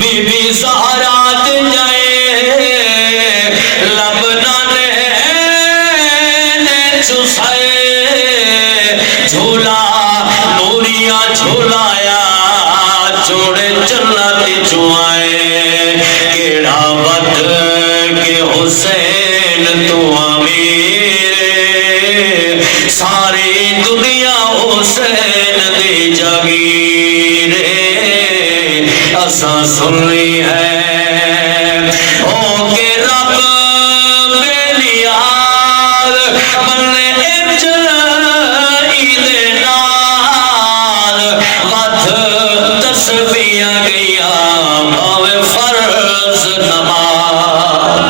be be Zahra تے جائے لبنانے نے چسائے جھولا نوریاں جھولایا چوڑے جنت چوائے کیڑا ود کے حسین تو امیر ساری دنیا حسین دی جاگیر اساں سنی ہے او کہ رب بے نیاز بنے اج عید نال مدھ تسبیحاں گیا بھاوے فرض نماز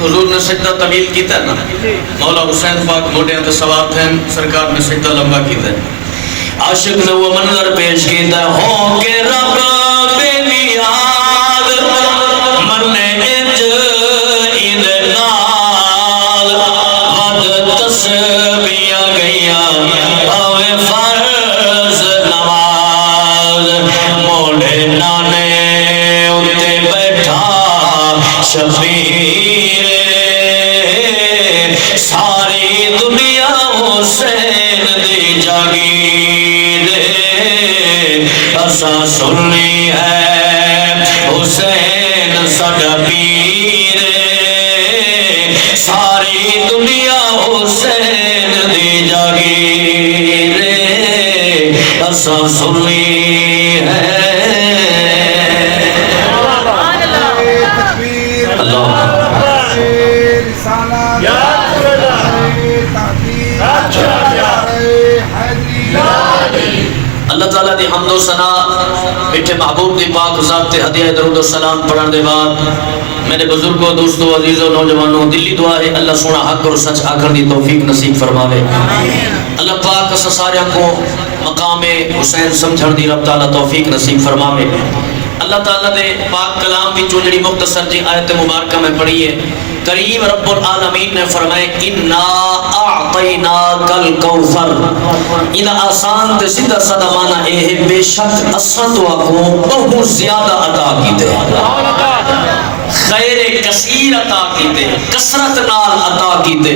حضور نے سجدہ طویل کیتا ہے نا مولا حسین پاک موٹے تے سوار تھے سرکار نے سجدہ لمبا کیتا ہے عاشق نے وہ منظر پیش کیتا ہے ہو کہ رب بے نیاز منے اج عید نال ود تسبیحاں گیا بھاوے فرض نماز موڑے نانے اتے بیٹھا شبیر ساری دنیا حسین دی جاگیر اساں سنی ہے حسین ساڈا پیر ساری دنیا حسین دی جاگیر اساں سنی ہے اللہ تعالیٰ دی حمد و ثنا میٹھے محبوب دی پاک ذات تے ہدیہ درود و سلام پڑھن دے بعد میرے بزرگوں دوستوں عزیزوں نوجوانوں دلی دعا ہے اللہ سونا حق اور سچ آکھن دی توفیق نصیب فرماوے اللہ پاک اس سارے کو مقام حسین سمجھن دی رب تعالیٰ توفیق نصیب فرماوے اللہ تعالیٰ دے پاک کلام کی جڑی مختصر جی آیت مبارکہ میں پڑھی ہے کریم رب العالمین نے فرمائے اِنَّا اَعْطَيْنَاكَ الْكَوْثَرَ اِنَا آسان تے سیدھا صدا مانا اے ہے بے شک اساں تو آکوں بہت زیادہ عطا کی دے خیر کثیر عطا کی دے کثرت نال عطا کی دے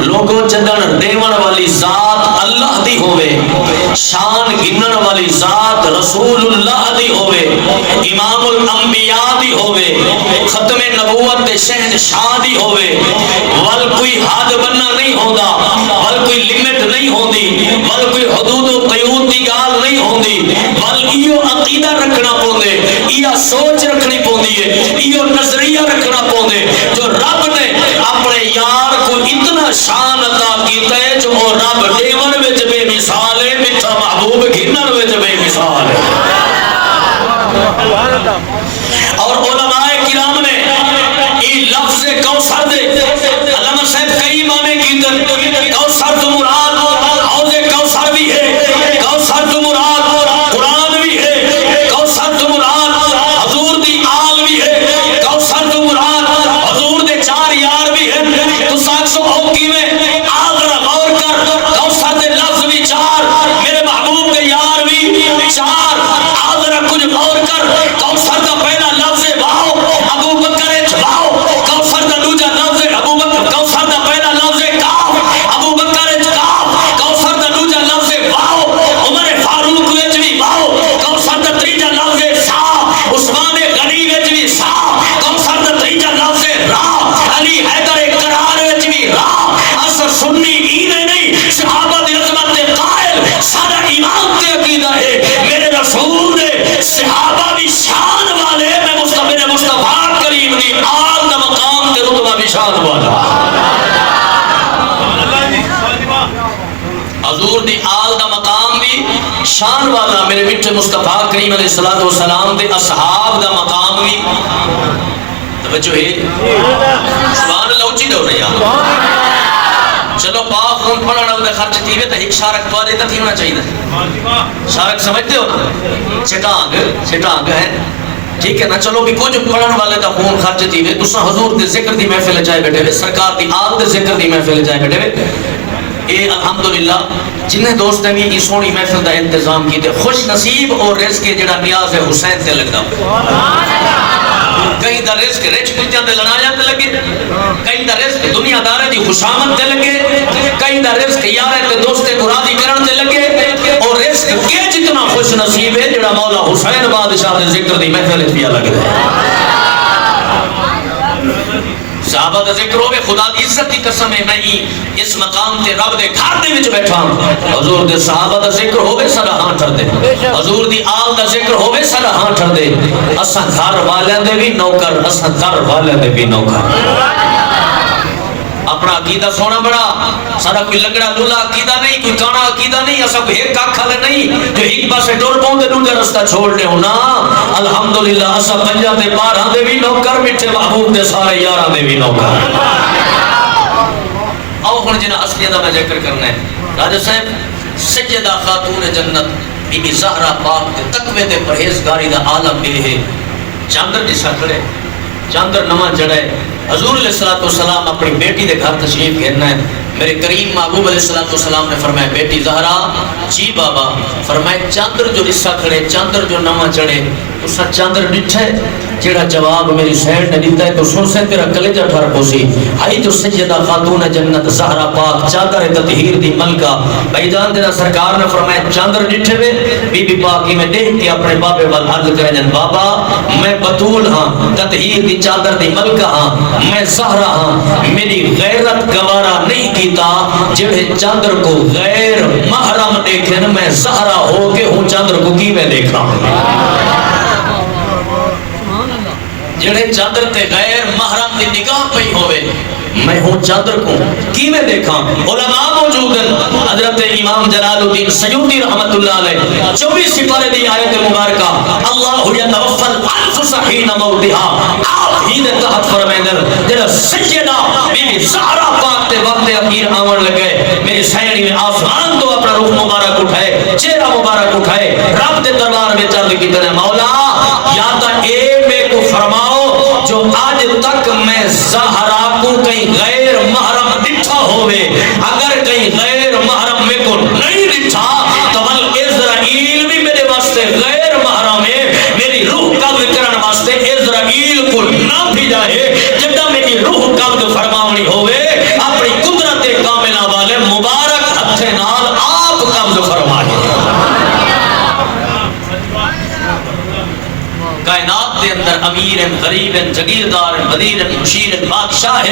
لوگوں جدن دیون والی ذات اللہ دی ہوئے شان گنن والی ذات رسول اللہ دی ہوئے امام الانبیاء دی ہوئے ختم نبوت شہنشاہ دی ہوئے ول کوئی حد بننا نہیں ہوندہ ول کوئی لمٹ نہیں ہوندی ول کوئی حدود و قیود دی گال نہیں ہوندی ول ایو عقیدہ رکھنا پوندے ایو سوچ رکھنی پوندی ہے ایو نظریہ رکھنا پوندے جو رب نے اپنے یار کو اتنا شان عطا کیتا ہے جو رب دیون وچ بے مثال ہے میٹھا محبوب گھنن وچ بے مثال ہے اور علماء کرام نے یہ لفظ کوثر دے علامہ صاحب کئی معنی کیتے کوثر تو مراد حوض کوثر بھی ہے کوثر تو مراد قرآن بھی ہے کوثر تو مراد حضور دی آل بھی ہے کوثر تو مراد حضور دے چار یار بھی ہے تو ساکھ سو ہو کی میں آغرہ غور کر کوثر دے لفظ بھی چار میرے محبوب کے یار بھی چار آغرہ کچھ غور کر کوثر دا پہلا لفظ واؤ ابو بکر واؤ کوثر دا دوجا لفظ ابو بکر کوثر دا پہلا لفظ کاف ابو بکر کاف کوثر دا دوجا لفظ واؤ عمر فاروق وچ بھی واؤ کوثر دا تیجا لفظ سا عثمان غنی وچ بھی سا کوثر دا تیجا لفظ را علی حیدر قرار وچ بھی را اثر سنی اینے نہیں صحابہ دی عظمت دے قائل سارا امام تے عقیدہ ہے میرے رسول دے صحابہ بھی شان والے میں مصطفیٰ کریم دی آل دا مقام تے رتبہ بھی شان والا حضور دی آل دا مقام بھی شان والا میرے میٹھے مصطفیٰ کریم علیہ السلام دے اصحاب دا مقام بھی توجہ ہے سبحان اللہ اچھی دو رہی ہے چلو پاک خون پڑھنا ہوتا خرچ تیوے تو ایک شارک پا دیتا تھی ہونا چاہیے شارک سمجھتے ہو نا چھٹانگ ہے ٹھیک ہے نا چلو بھی کچھ پڑھن والے دا خون خرچ تیوے تسا حضور دے ذکر دی محفل جائے بیٹھے ہوئے سرکار دی آل دے ذکر دی محفل جائے بیٹھے ہوئے اے الحمدللہ جنہیں دوست نے بھی یہ سونی محفل دا انتظام کی تے خوش نصیب اور رزق جڑا نیاز ہے حسین تے لگدا کہیں دا رزق رچ کلچاں دے لڑائیاں تے لگے کہیں دا رزق دنیا دارے دی خوشامد تے لگے کہیں دا رزق یارے تے دوستے کو راضی کرن تے لگے اور رزق یہ جتنا خوش نصیب ہے جڑا مولا حسین بادشاہ دے ذکر دی محفل وچ پیا لگدا ہے صحابہ دا ذکر ہوئے خدا دی عزت دی قسم ہے میں اس مقام تے رب دے گھر دے وچ بیٹھا ہوں حضور دے صحابہ دا ذکر ہوئے سارا ہاں ٹھر دے حضور دی آل دا ذکر ہوئے سارا ہاں ٹھر دے اساں گھر والے دے بھی نوکر اساں گھر والے دے بھی نوکر اپنا عقیدہ سونا بڑا سارا کوئی لگڑا لولا عقیدہ نہیں کوئی کانا عقیدہ نہیں ایسا کوئی ایک کاکھا لے نہیں جو ایک بار سے ڈور پاؤں دے دوسرے رستہ چھوڑنے ہونا الحمدللہ اسا پنجا دے بارہ دے بھی نوکر میٹھے محبوب دے سارے یارہ دے بھی نوکر آؤ ہن جنہ اصلیہ دا میں ذکر کرنا ہے راجہ صاحب سیدہ خاتون جنت بی بی زہرا پاک دے تقوی دے پرہیزگاری دا عالم یہ ہے چاندر جسا کھڑے چاندر نواں جڑے حضور علیہ السلام اپنی بیٹی دے گھر تشریف گھرنا ہے میرے کریم محبوب علیہ السلام نے فرمایا بیٹی زہرا جی بابا فرمایا چاندر جو رسا کھڑے چاندر جو نواں چڑھے اسا چاندر ڈٹھے جیڑا جواب میری سینڈ نے دیتا ہے تو سن سے تیرا کلیجہ ٹھر پوسی آئی جو سیدہ خاتون جنت زہرا پاک چادر تطہیر دی ملکہ بھائی جان دینا سرکار نے فرمایا چاندر ڈٹھے وے بی بی پاکی میں دیکھ کے اپنے بابے وال عرض کریں جن بابا میں بطول ہاں تطہیر دی چادر دی ملکہ ہاں میں زہرا ہاں میری غیرت گوارا نہیں کیتا جڑے چاندر کو غیر محرم دیکھیں میں زہرا ہو کے ہوں چاندر کو کی میں دیکھا جڑے چادر تے غیر محرم دی نگاہ پئی ہوئے میں ہوں چادر کو کی میں دیکھا علماء موجود ہیں حضرت امام جلال الدین سیوطی رحمت اللہ علیہ 24 سپارے دی آیت مبارکہ اللہ یتوفل انفس حین موتها آپ ہی دے تحت فرمائندر جڑا سیدہ بی بی زہرا پاک تے وقت اخیر آون لگے میری سینی میں آسمان تو اپنا روح مبارک اٹھائے چہرہ مبارک اٹھائے رب دے دربار میں چل کی طرح مولا یا تا اے میں کو فرماؤ جو آج تک میں زہرا کو کہیں غیر محرم ڈٹھا ہوئے اگر کہیں غیر محرم میں کو نہیں ڈٹھا تو بل اسرائیل بھی میرے واسطے غیر محرم ہے میری روح قبض کرن واسطے اسرائیل کو نہ بھی جائے جب میری روح قبض فرماونی ہوئے اپنی قدرت کاملہ والے مبارک ہتھے نال آپ قبض فرمائے کائنات دے اندر امیر غریب جگیردار وزیر مشیر بادشاہ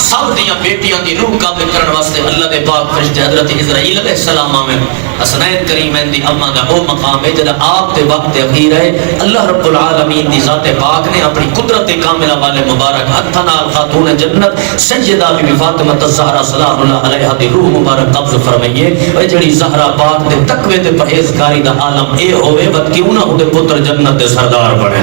سب دیاں بیٹیاں دی روح قابل کرن واسطے اللہ دے پاک فرشتے حضرت اسرائیل علیہ السلام میں حسنین کریمین دی اما دا او مقام ہے جدا آپ دے وقت اخیر ہے اللہ رب العالمین دی ذات پاک نے اپنی قدرت کاملہ والے مبارک ہتھنا خاتون جنت سیدہ بی بی فاطمہ الزہرا سلام اللہ علیہ دی روح مبارک قبض فرمائیے اے جڑی زہرا پاک دے تقوی تے پرہیزگاری دا عالم اے ہوئے بد کیوں نہ ہو دے پتر جنت دے سردار بڑھے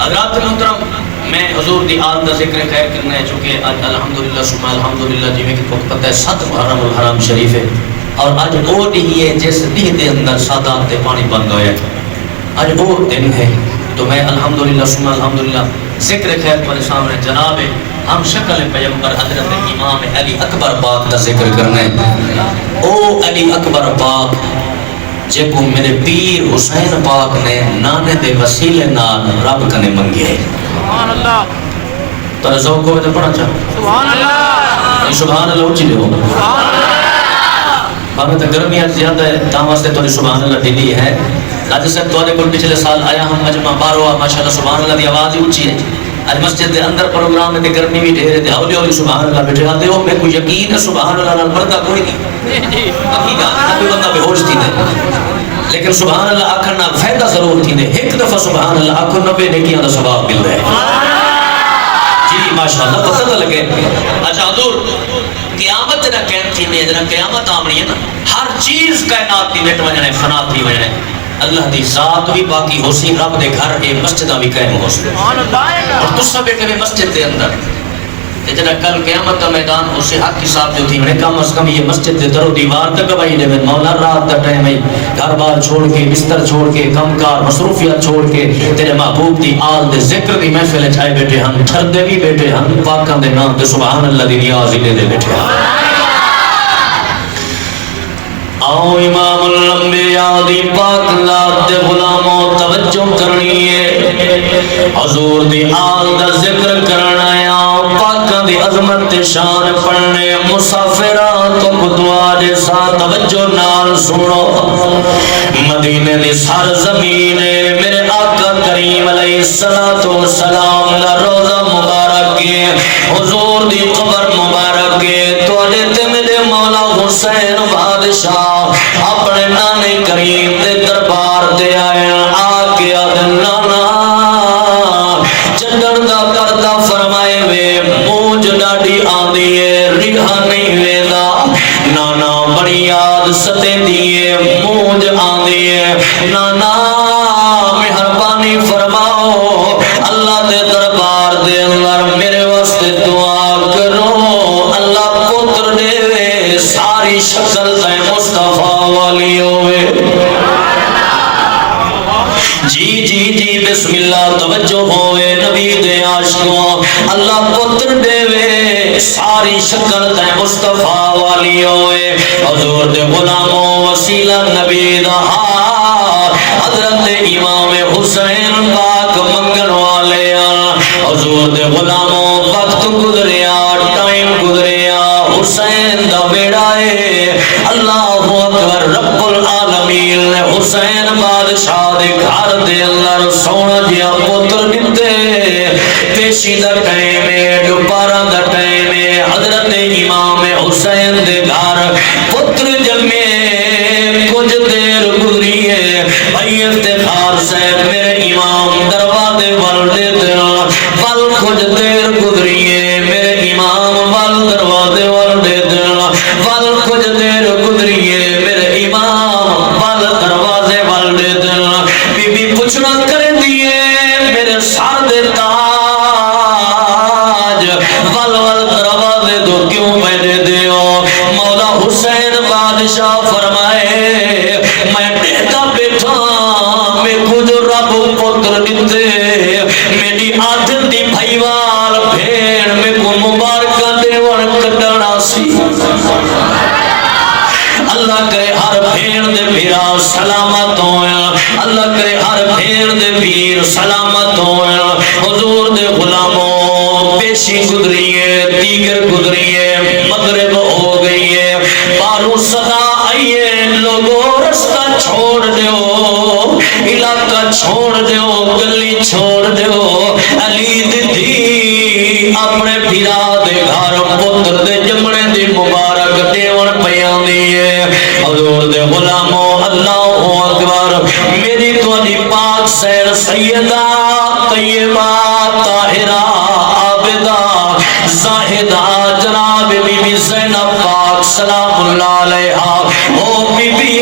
حضرات محترم میں حضور دی آل دا ذکر خیر کرنا ہے چونکہ آج الحمدللہ سمع الحمدللہ جی میں کہ پتہ ہے 7 محرم الحرام شریف ہے اور آج وہ دن ہے جس دن دے اندر سادات تے پانی بند ہویا آج وہ دن ہے تو میں الحمدللہ سمع الحمدللہ ذکر خیر پر سامنے جناب ہم شکل پیغمبر حضرت امام علی اکبر پاک دا ذکر کرنا ہے او علی اکبر پاک جے کو میرے پیر حسین پاک نے نانے دے وسیلے نال رب کنے منگے سبحان اللہ تو ذوق کو تے پڑھا چاہ سبحان اللہ سبحان اللہ اونچی دیو سبحان اللہ باقی تے گرمیاں زیادہ ہے تاں واسطے تو سبحان اللہ ڈیلی ہے راجہ صاحب تو کو پچھلے سال آیا ہم مجمع باروا ماشاءاللہ سبحان اللہ دی آواز اونچی ہے آج مسجد دے اندر پروگرام میں گرمی بھی ڈھیر ہے ہولی ہولی سبحان اللہ بیٹھے آتے ہو میں کوئی یقین ہے سبحان اللہ نال پردہ کوئی نہیں حقیقت نہ کوئی بندہ بے ہوش تھی دے لیکن سبحان اللہ آکھر نال فائدہ ضرور تھی دے ایک دفعہ سبحان اللہ آکھر 90 نیکیاں دا ثواب مل رہے جی ماشاءاللہ پتہ نہ لگے اچھا حضور قیامت نہ قیام تھی میں جنا قیامت آمنی ہے نا ہر چیز کائنات دی بیٹ وجنے فنا تھی وجنے اللہ دی ذات بھی باقی ہو سی رب دے گھر اے مسجدہ بھی قائم ہو سی اور تسا بیٹھے میں مسجد دے اندر جنا کل قیامت کا میدان ہو سے حق حساب جو تھی میں کم از کم یہ مسجد دے در و دیوار تک بھائی دے میں مولا رات دا ٹائم ہے گھر بار چھوڑ کے بستر چھوڑ کے کم کار مصروفیات چھوڑ کے تیرے محبوب دی آل دے ذکر دی محفل چھائے بیٹھے ہم ٹھر دے بھی بیٹھے ہم پاکاں دے نام دے سبحان اللہ دی نیاز دے بیٹھے ہم آؤ امام الانبیاء دی پاک ذات دے غلاموں توجہ کرنی ہے حضور دی آل دا ذکر کرنا ہے پاکاں دی عظمت شان پڑھنے مسافران تو دعا دے ساتھ توجہ نال سنو مدینے دی سر زمین میرے آقا کریم علیہ السلام دا روزہ مبارک حضور دی قبر مبارک توڑے تے میرے مولا حسین بادشاہ اپنے نانے کریم دے دربار دے آئے آکے آدھن نانا چندر دا پردہ فرمائے وے موج ڈاڑی آدھی ہے رگھا نہیں ویدا نانا بڑی یاد ستے دیئے موج آدھی ہے نانا مہربانی فرماؤ اللہ دے دربار دے اندر میرے واسطے دعا کرو اللہ پتر دے ساری شکل تے مصطفیٰ والی ہوئے جی بسم اللہ توجہ ہوئے نبی دے عاشقوں اللہ پتر دے ساری شکل تے مصطفیٰ والی ہوئے حضور دے غلاموں وسیلہ نبی دا حضرت امام حسین پاک منگن والے حضور دے غلاموں وقت گزریا ٹائم گزریا حسین دا بیڑا ہے اللہ اکبر رب العالمین نے حسین بادشاہ دے گھر دے اندر سونا جیا پتر دیتے پیشی دا ٹائم ہے دوپارہ دا ٹائم ہے حضرت امام حسین دے گھر پتر جمعے کچھ دیر گزری ہے بھائی افتخار سے میرے امام دروازے والدے دل ول کچھ دیر گزری ہے میرے امام ول دروازے والدے دل ول کچھ دیر گزری ہے میرے امام ول دروازے والدے دل بی بی پوچھنا کر دیئے میرے سر دے تاج ول ول دروازے دو کیوں بیٹھے دیو مولا حسین بادشاہ فرمائے میں بیٹھا بیٹھا میں کچھ رب پتر دیتے میری آدھر دی بھائیوال بھیڑ میں کو مبارکہ دیوان کٹنا سی اللہ کرے ہر بھیڑ دے بھیرا سلامت ہویا اللہ کرے ہر بھیڑ دے بھیر سلامت ہویا حضور دے غلاموں پیشی گزریے دیگر گزریے مغرب ہو گئی ہے بارو صدا آئیے لوگوں رستہ چھوڑ دیو علاقہ چھوڑ دیو گلی چھوڑ دیو علی دی اپنے بھیرا دے گھر پتر دے جمنے دی مبارک دیون پیان دیئے حضور دے غلاموں اللہ اکبر میری تو دی پاک سیر سیدہ طیبہ طاہرہ عابدہ زاہدہ جناب بی بی زینب پاک سلام اللہ علیہا او بی بی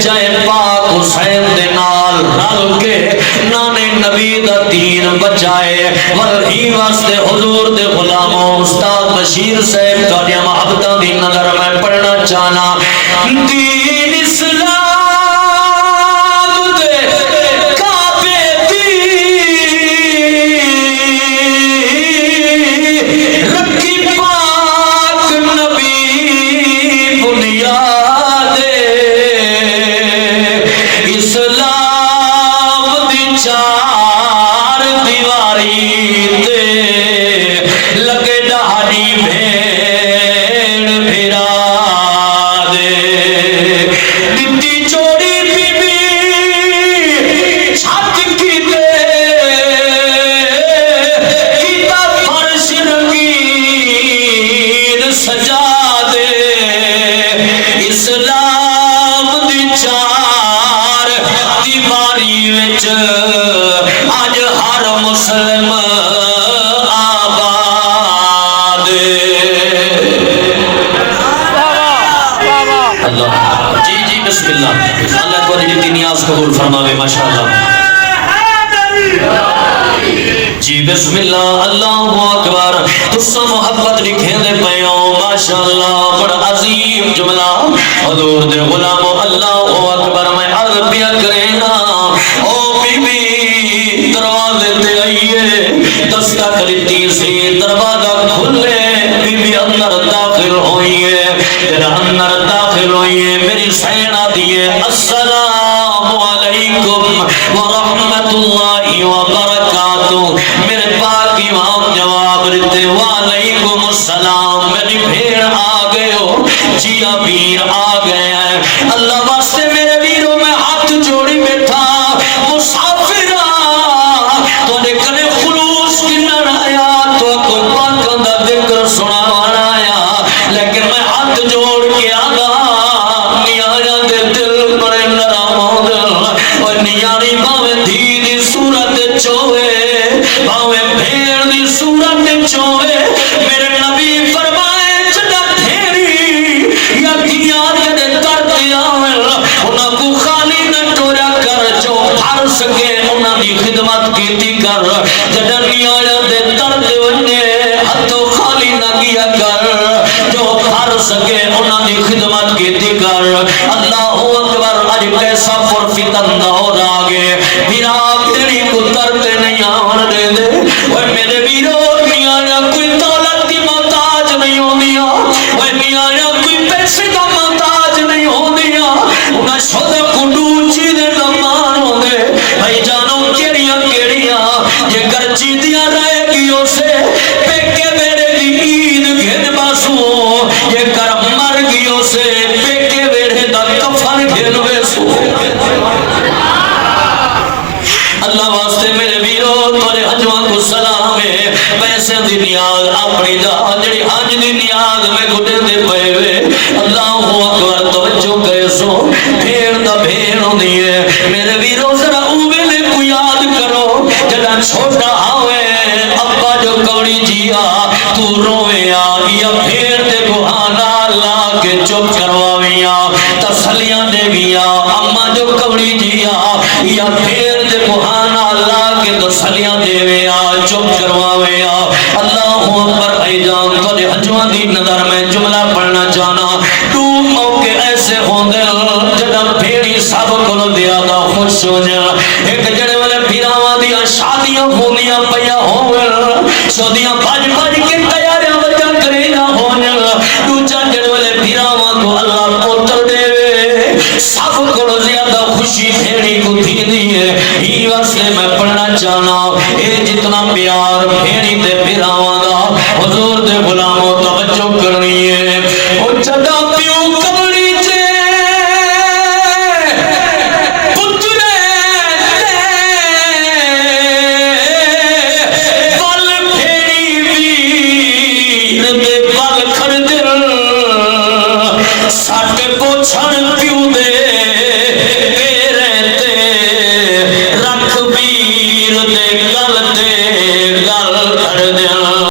جائے پاک حسین دے نال رل کے نانے نبی دا دین بچائے ورہی واسطے حضور دے غلاموں استاد بشیر صاحب کاریاں محبتہ دی نظر میں پڑھنا چاہنا دین اسلام قبول فرماوے ماشاءاللہ جی بسم اللہ اللہ اکبر تسا محبت لکھیں دے پیوں ماشاءاللہ بڑا عظیم جملہ حضور دے غلاموں اللہ اکبر میں عرض پیا کرینا او بی بی دروازے تے آئیے دستہ کلیتی سی دروازہ کھلے بی بی اندر داخل ہوئیے تیرا اندر داخل داخل ہوئیے میری سینا دیے السلام علیکم ورحمت اللہ وبرکاتہ میرے پاک امام جواب دیتے وعلیکم السلام میری بھیڑ آ گئے ہو جی امیر آ گئے ہیں اللہ واسطے میرے ویروں میں ہاتھ جوڑی بیٹھا مسافرہ تو نے کنے خلوص کی نرایا تو کوئی پاکوں دا ذکر سنا آیا لیکن میں ہاتھ جوڑ کے آگا نیاریاں دے دل بڑے نرام دل اور نیاری باوے دھی دی صورت چوئے باوے بھیڑ دی صورت چوئے میرے نبی فرمائے جدہ تھیری یا دیار دے تر دیاوے انہاں کو خالی نہ ٹورا کر جو پھر سکے انہاں دی خدمت کیتی کر جدہ نیاریاں دے تر دیونے ہتھوں خالی نہ کیا کر جو پھر سکے انہاں دی خدمت کیتی کر اللہ اکبر اج کیسا فرفتن دور آگے میرا بھیڑی کو ترتے نہیں آن دے دے اور میرے ویرو میاں کوئی دولت کی محتاج نہیں ہو دیا اور میاں کوئی پیسے کا محتاج نہیں ہو دیا انہیں شد کڈو چیزیں دمان ہو دے بھائی جانو کیڑیاں کیڑیاں یہ گر چیدیاں رہے گیوں سے پیکے میرے دی عید گھن باسو یہ گر مر گیوں سے پیکے میرے دا کفن گھن بیسو اللہ واسطے میرے ویرو تورے حجوان کو سلام ہے پیسے دی نیاز اپنی دا جڑی حج دی نیاز میں گھٹے دے پئے وے اللہ اکبر توجہ کیسو بھیڑ دا بھیڑ ہوندی ہے میرے ویرو ذرا اوویلے کو یاد کرو جڑا چھوٹا ہوئے ابا جو کوڑی جیا تو رویا یا بھیڑ دے گہانا لا کے چپ کرواویا تسلیاں دے گیا اما جو کوڑی جیا یا بھیڑ دے گہانا لا کے تسلیاں دے گیا چپ کرواویا اللہ اکبر اے جان تھوڑے حجوان دی نظر میں جملہ پڑھنا چاہنا تو موقع ایسے ہوندے جڑا بھیڑی سب کو دیا دا خوش ہو جا ایک جڑے والے پھراواں دیا شادیاں ہوندیاں پیا ہوئے شادیاں بھج بھج کے تیاریاں وجہ کرے نہ ہونے دوجا جڑے والے پھراواں کو اللہ پوتر دے سب کو زیادہ خوشی بھیڑی کو تھی دیئے ہی واسلے میں پڑھنا چاہنا اے جتنا پیار بھیڑی دے پھراواں دا حضور دے غلاموں توجہ کرنی ہے او جدا پیو کبڑی چے پترے تے بل بھیڑی ویر دے بل کھڑ دل سٹ پوچھن پیو دے